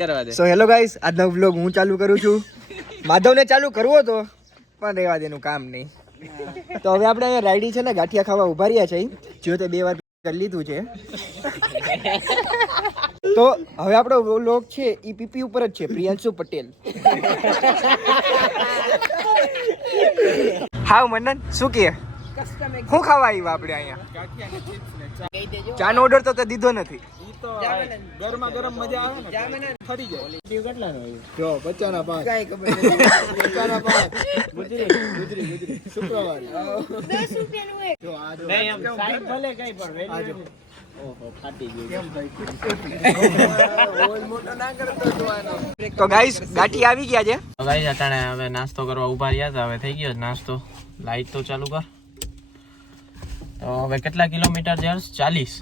કરવા દે. So hello guys, આજનો vlog હું ચાલુ કરું છું. માધવને ચાલુ કરવો તો પણ રહેવા દેનું કામ નહીં. તો હવે આપણે અહીંયા રાયડી છે ને ગાંઠિયા ખાવા ઉભા રહ્યા છે. જો તે 2 વાર કરી લીધું છે. તો હવે આપણો વ્લોગ છે ઈ પીપી ઉપર જ છે. પ્રિયાંશુ પટેલ. હાવ મનન શું કહે? શું ખાવા આવ્યા આપણે અહીંયા? ચાનો ઓર્ડર તો દીધો નથી. ગરમા ગરમ મજા આવે ને, જામને ફરી જાય. કેટલાનો જો 50 ના 5 કઈ ખબર 50 ના 5 ગુજરી શુક્રવાર 10 રૂપિયાનું એક. જો આ જો નહીં એમ સાઈડ ભલે કઈ પણ વેલ્યુ ઓહો ફાટી ગયું કેમ ભાઈ ઓલ મોટો ના કરતો જોવાનો. તો ગાઈસ ગાંઠી આવી ગયા છે. તો ગાઈસ અટાણે હવે નાસ્તો કરવા ઉભા રહ્યા હતા. હવે થઈ ગયો નાસ્તો. લાઈટ તો ચાલુ કર. તો હવે કેટલા કિલોમીટર છે? 40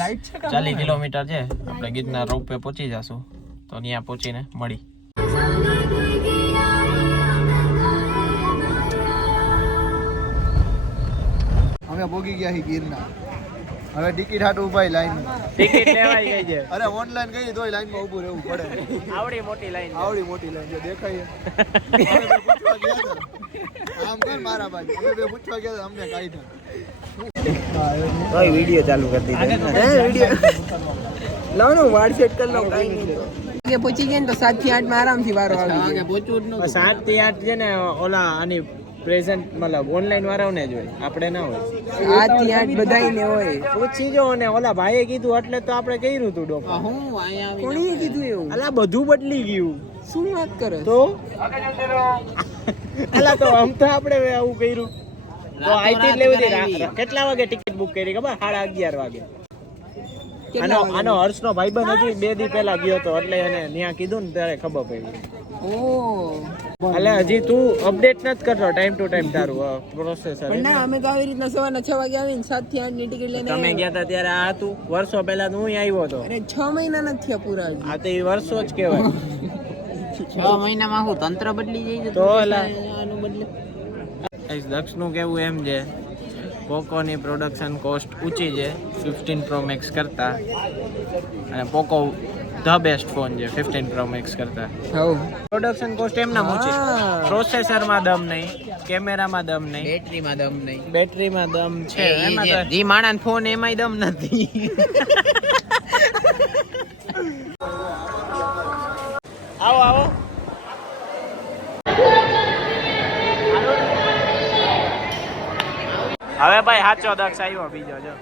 લાઈટ છે 40 કિલોમીટર છે. આપણે ગીરના રોપે પહોંચી જશું. તો ત્યાં પહોંચીને મળી. અમે ભોગી ગયા છીએ ગીરના. હવે ટિકિટ હાટું ઉભા લાઈન. ટિકિટ લેવાઈ ગઈ છે. અરે ઓનલાઈન ગઈ તોય લાઈન માં ઊભું રહેવું પડે. આવડી મોટી લાઈન. આવડી મોટી લાઈન છે દેખાય. આમ કર મારા બાજુ. અમે બે પૂછવા ગયા હતા, અમને કાઢ્યા. કોઈ વિડિયો ચાલુ કરી દીધો. હે વિડિયો લાવ ને વાડ સેટ કરી લઉં. કાઈ નહીં તો આગે પહોંચી ગયા ને તો 7 થી 8 માં આરામથી વારો આવી જાય. આગે પહોંચવું જ નતું. 7 થી 8 છે ને ઓલા આની પ્રેઝન્ટ મતલબ ઓનલાઈન વાળાઓને જ હોય, આપણે ના હોય. 7 થી 8 બધાયને હોય. પૂછી જો ને ઓલા ભાઈએ કીધું એટલે તો આપણે કર્યું હતું ડોપા. હું અહીંયા આવી. કોણીએ કીધું એવું? અલા બધું બદલી ગયું. શું વાત કરે? તો અલા તો આમ તો આપણે આવું કર્યું. તો આઈટી લેવી હતી. કેટલા વાગે ટિકિટ બુક કરી ખબર? 11:30 વાગે. આનો હર્ષનો ભાઈબંધ હજી 2 દી પહેલા ગયો હતો એટલે એને ત્યાં કીધું ને ત્યારે ખબર પડી. ઓહ એટલે હજી તું અપડેટ નથી કરતો ટાઈમ ટુ ટાઈમ તારું પ્રોસેસર. પણ ના, અમે તો આવી રીતના સવારના 6 વાગે આવીને 7 થી 8 ની ટિકિટ લઈને તમે ગયા હતા ત્યારે આ હતું. વર્ષો પહેલા તો હું આવ્યો હતો. અરે 6 મહિના નથી થયા પૂરા હજી. આ તો એ વર્ષો જ કહેવાય. 6 મહિનામાં હું તંત્ર બદલી જાય તો એલા આનું બદલે. દક્ષનું કેવું એમ છે, પોકોની પ્રોડક્શન કોસ્ટ ઊંચી છે 15 Pro Max કરતા, અને પોકો ધ બેસ્ટ ફોન છે 15 Pro Max કરતા. હવ પ્રોડક્શન કોસ્ટ એમના ઊંચી. પ્રોસેસરમાં દમ નહીં, કેમેરામાં દમ નહીં, બેટરીમાં દમ નહીં. બેટરીમાં દમ છે. એમાં તો જી માણસ ફોન એમાંય દમ નથી. આવો આવો. હવે ભાઈ સાચો દક્ષ આવ્યો બીજો જો.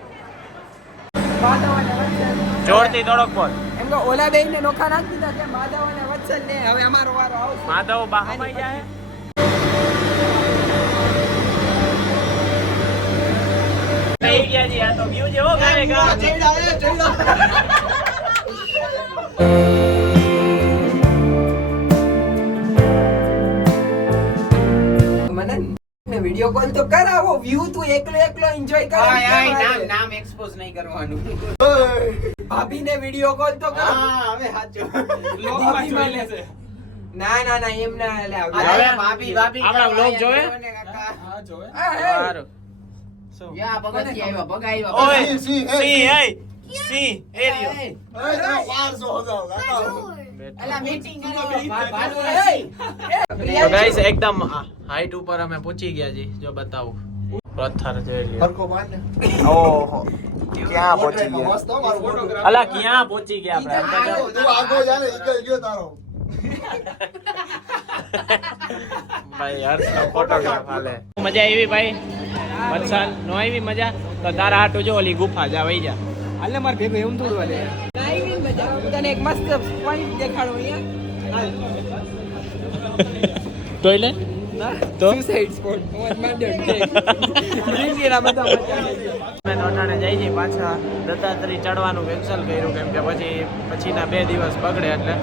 જોરથી થોડોક બોલ. એમ તો ઓલા બેયને નોખા નાખી દીધા કે માધવ અને વત્સલ ને. હવે અમારો વારો આવશે. માધવ બાહામાં જાય. થઈ ગયા જી. આ તો વ્યૂ જેવો ગાવે ગા. વિડિયો કોલ તો કરાવો. વ્યૂ તું એકલો એન્જોય કર. નામ એક્સપોઝ નહીં કરવાનું. ભાભીને વિડિયો કોલ તો કરો. હા હવે સાચો. ભાભી મળે છે. ના એમ ના લે. હવે ભાભી આપણા વ્લોગ જોવે. હા જોવે. સારું. શું? યા ભગત આવ્યો ભગ આવ્યો. ઓય સિંહ એ સિંહ એરિયો. અલા મીટિંગ કરો. તો ગાઈસ એકદમ હાઈટ ઉપર અમે પહોંચી ગયા જી. જો બતાવું પથ્થર જોઈ લ્યો. હરકો બાંધ ને. ઓહો ક્યાં પહોંચી ગયા? મસ્ત મારું ફોટો. અલા ક્યાં પહોંચી ગયા આપણે? તું આગો જા ને ઈકલ ગયો તારો. ભાઈ હર્ષનો ફોટોગ્રાફ હાલે. મજા આવી ભાઈ? વત્સલ નો આવી મજા? તો તારા હાટુ જો ઓલી ગુફા જા વઈ જા. હાલે માર ભેગો એમ થોડું હાલે. નાઈ મજા. તને એક મસ્ત પોઈન્ટ દેખાડો અહીંયા. ટોયલેટ તો સુસાઇડ સ્પોટ. મોજ માંડ્યો કે. રીંગીના બધા મજા આવે. અમે નોટાણે જઈ જઈ પાછા દત્તાત્રી ચડવાનું કેન્સલ કર્યું કેમ કે પછીના 2 દિવસ બગડે એટલે.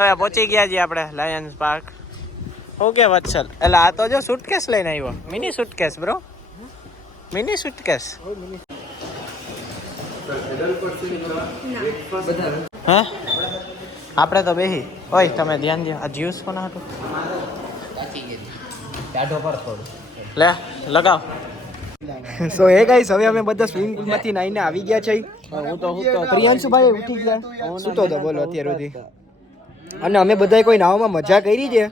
હવે પહોંચી ગયા છીએ આપણે લાયન્સ પાર્ક. ઓકે વત્સલ એટલે આ તો જો સુટકેસ લઈને આવ્યો. Mini suitcase bro, mini suitcase. હા આપણે તો બેહી. ઓય તમે ધ્યાન દો. આ જ્યુસ કોના હતું? દાઢો પર થોડું. લે લગાવ. સો હે ગાઈસ, હવે અમે બધા સ્વિમિંગ પુલ માંથી નાઈને આવી ગયા છે. હું તો પ્રિયાંશુભાઈ ઉઠી ગયા, સૂતો તો બોલો અત્યાર સુધી. અને અમે બધાએ કોઈ નાવમાં મજા કરી છે.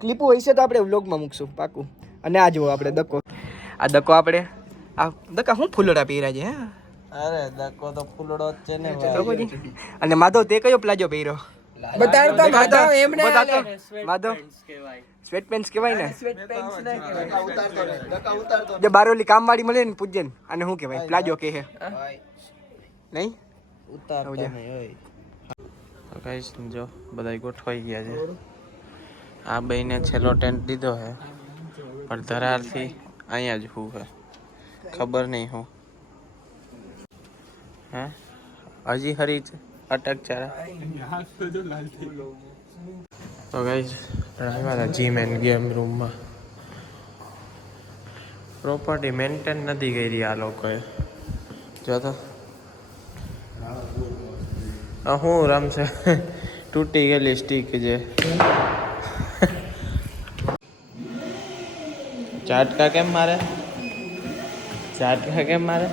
ક્લિપો હશે તો આપણે વ્લોગમાં મૂકશું પાકું. અને આ જુઓ આપણે દક્કો, આ દક્કો આપણે આ દક્કા હું ફૂલડા પહેર્યા છે. હે અરે દક્કો તો ફૂલડો જ છે ને અને માધવ તે કયો પ્લાજો પહેર્યો? બતાડ તો માધવ એમને બતાતો. માધવ કહેવાય. સ્વેટ પેન્ટ્સ કહેવાય ને? પેન્ટ્સ ના કહેવાય. જે બારોલી કામવાળી મળે ને પૂજન, અને શું કહેવાય? પ્લાજો કહે હે નહીં? ઉતારતો નહીં હોય. તો ગાઈસ જો બધા ગોઠવાઈ ગયા છે. આ બેને છેલ્લો ટેન્ટ લીધો છે, પણ ધરારથી અહીંયા જ હું છે, ખબર નહીં હું હે હજી હરી અટક ચારા. તો ગાઈસ આવ્યા હતા જીમ એન્ડ ગેમ રૂમમાં. પ્રોપર્ટી મેન્ટેન નથી કરી આ લોકોએ. જો તો હું રમશે તૂટી ગયેલી સ્ટીક છે. ઝાટકા કેમ મારે? ઝાટકા કેમ મારે?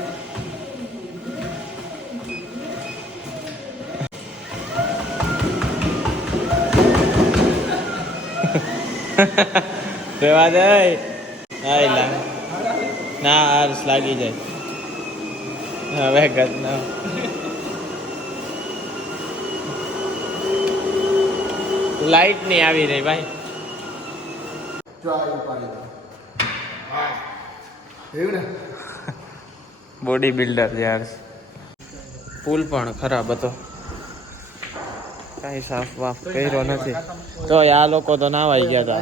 રેવા દે. આયલા ના આર્સ લાગી જાય હવે ગત ના. લાઈટ નહીં આવી રહી ભાઈ. બોડી બિલ્ડર યાર. પુલ પણ ખરાબ હતો, કાંઈ સાફ વાફ કર્યો નથી. તો આ લોકો તો નાવાઈ ગયા હતા.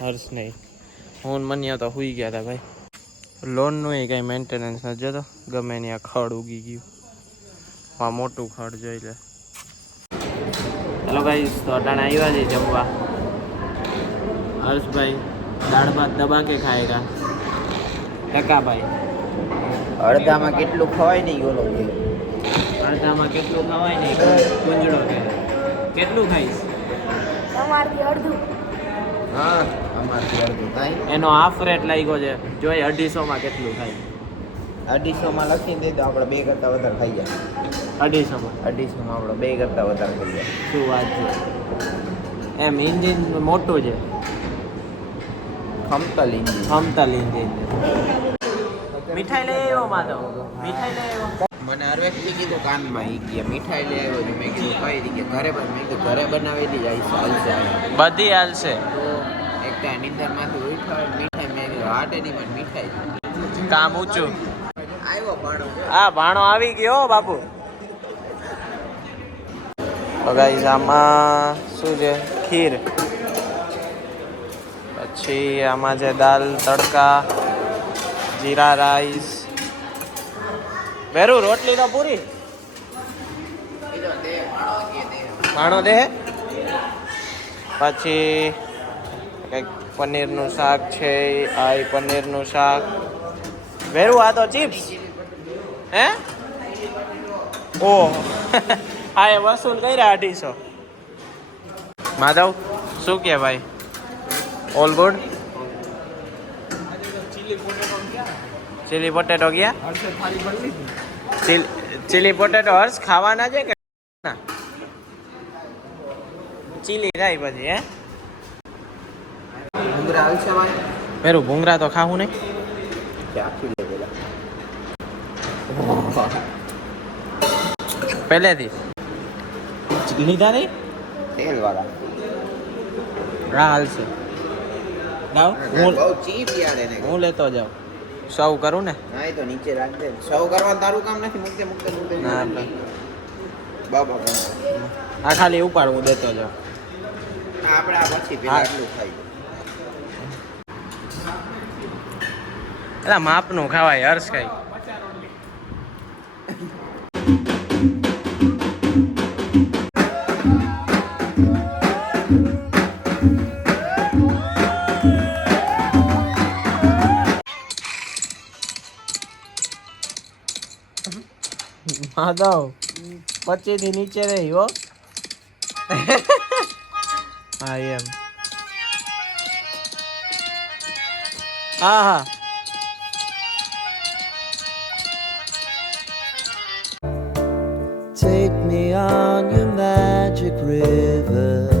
હર્ષ નહીં, હું મન્યા તો હુઈ ગયા હતા ભાઈ. લોનનું એ કાંઈ મેન્ટેનન્સ નથી. જતો ગમે ત્યાં ખડ ઉગી ગયું. આ મોટું ખડ જોઈ લે. હેલો ગાઈસ, તો અટાણે આવ્યા છે જમવા. હર્ષભાઈ દાળ ભાત દબા કે ખાએગા? ટકાભાઈ અડધામાં કેટલું ખવાય નહીં ઓલો અડધામાં કેટલું ખવાય નહીં કુંજડો કે કેટલું ખાઈશ? તમારથી અડધું. હા અમારથી અડધું થાય. એનો હાફ રેટ લાગ્યો છે. જોઈ 250 કેટલું થાય. 250 લખી દે તો આપણે 2 કરતાં વધારે ખાઈ જાય. 250 250 આપણે 2 કરતાં વધારે ખાઈ જાય. શું વાત છે? એમ ઇન્જિન મોટું છે, ખમતલ ઇન્જિન. હમતલ ઇન્જિન. મીઠાઈ લઈ આવ્યો માધવ? મીઠાઈ લઈ આવ્યો? મને હરવેકથી કીધું કાનમાં ઈ કે મીઠાઈ લઈ આવ્યો છું. મેં કીધું કઈ રીતે? ઘરે મેં કીધું ઘરે બનાવેલી જ હાલશે. બધી હાલશે. તો એક ત્યાં નીંદરમાંથી ઉઠાવ મીઠાઈ. મેં કીધું હાટેની મને મીઠાઈ કામ ઊંચું. આવ્યો ભાણો. આ ભાણો આવી ગયો બાપુ. તો ગાઈસ આમાં શું છે? ખીર. પછી આમાં છે દાલ તડકા, જીરા રાઈસ. વેરું રોટલી તો પૂરી. ભાણો દે. પછી કંઈક પનીરનું શાક છે. આ પનીરનું શાક. વેરું આ તો ચિપ્સ હે? ઓહ હા એ વસૂલ કર્યા 250. માધવ શું કે ભાઈ? All good. ચીલી પોટેટો ગયા? ચીલી પોટેટો હર્ષ ખાવાના છે કે ના? ચીલી થાય પછી હે? ભૂંગરા હાલશે ભાઈ? પેલું ભૂંગરા તો ખાવું નહીં. આખી લે પેલા પહેલેથી લીધા નહીં? તેલ વાળા. હા હાલશે. લાવ હું બહુ ચીપ યાર એને. હું લેતો જાઉં. સર્વ કરું ને? હા એ તો નીચે રાખ દે. સર્વ કરવાનું તારું કામ નથી. મૂકતે ના બાબા આ ખાલી ઉપાડ, હું દેતો જાઉં. આપણે આ પછી પેલા આટલું ખાઈ. એટલે માપનું ખાવાય હર્ષ કઈ. માધવ 25 થી નીચે રહી હો. હા એમ. હા હા take me on your magic river.